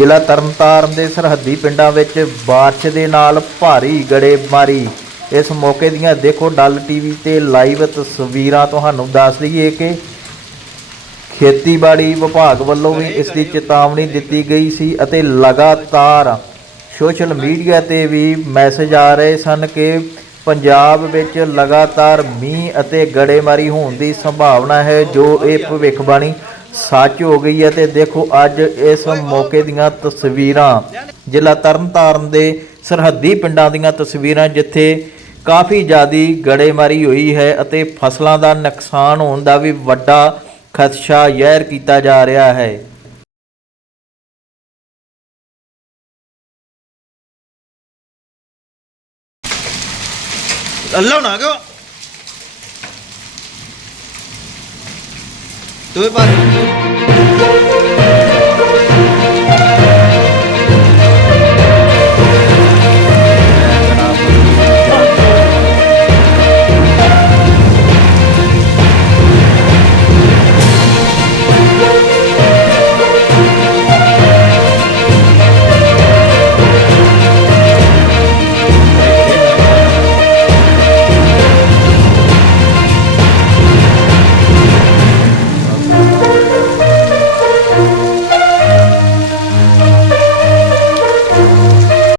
ਜ਼ਿਲ੍ਹਾ ਤਰਨਤਾਰਨ ਦੇ ਸਰਹੱਦੀ ਪਿੰਡਾਂ ਵਿੱਚ ਬਾਰਿਸ਼ ਦੇ ਨਾਲ ਭਾਰੀ ਗੜੇਮਾਰੀ। ਇਸ ਮੌਕੇ ਦੀਆਂ ਦੇਖੋ ਡੱਲ ਟੀਵੀ ਤੇ ਲਾਈਵ ਤਸਵੀਰਾਂ ਤੁਹਾਨੂੰ ਦੱਸ ਦਈਏ ਕਿ ਖੇਤੀਬਾੜੀ ਵਿਭਾਗ ਵੱਲੋਂ ਵੀ ਇਸ ਦੀ ਚੇਤਾਵਨੀ ਦਿੱਤੀ ਗਈ ਸੀ ਅਤੇ ਲਗਾਤਾਰ ਸੋਸ਼ਲ ਮੀਡੀਆ ਤੇ ਵੀ ਮੈਸੇਜ ਆ ਰਹੇ ਸਨ ਕਿ ਪੰਜਾਬ ਵਿੱਚ ਲਗਾਤਾਰ ਮੀਂਹ ਅਤੇ ਗੜੇਮਾਰੀ ਹੋਣ ਦੀ ਸੰਭਾਵਨਾ ਹੈ ਜੋ ਇਹ ਭਵਿੱਖਬਾਣੀ ਸੱਚ ਹੋ ਗਈ ਹੈ ਤੇ ਦੇਖੋ ਅੱਜ ਇਸ ਮੌਕੇ ਦੀਆਂ ਤਸਵੀਰਾਂ, ਜ਼ਿਲ੍ਹਾ ਤਰਨਤਾਰਨ ਦੇ ਸਰਹੱਦੀ ਪਿੰਡਾਂ ਦੀਆਂ ਤਸਵੀਰਾਂ, ਜਿੱਥੇ ਕਾਫੀ ਜ਼ਿਆਦੀ ਗੜੇਮਾਰੀ ਹੋਈ ਹੈ ਅਤੇ ਫਸਲਾਂ ਦਾ ਨੁਕਸਾਨ ਹੋਣ ਦਾ ਵੀ ਵੱਡਾ ਖਦਸ਼ਾ ਜ਼ਾਹਿਰ ਕੀਤਾ ਜਾ ਰਿਹਾ ਹੈ Allah na kau. 对吧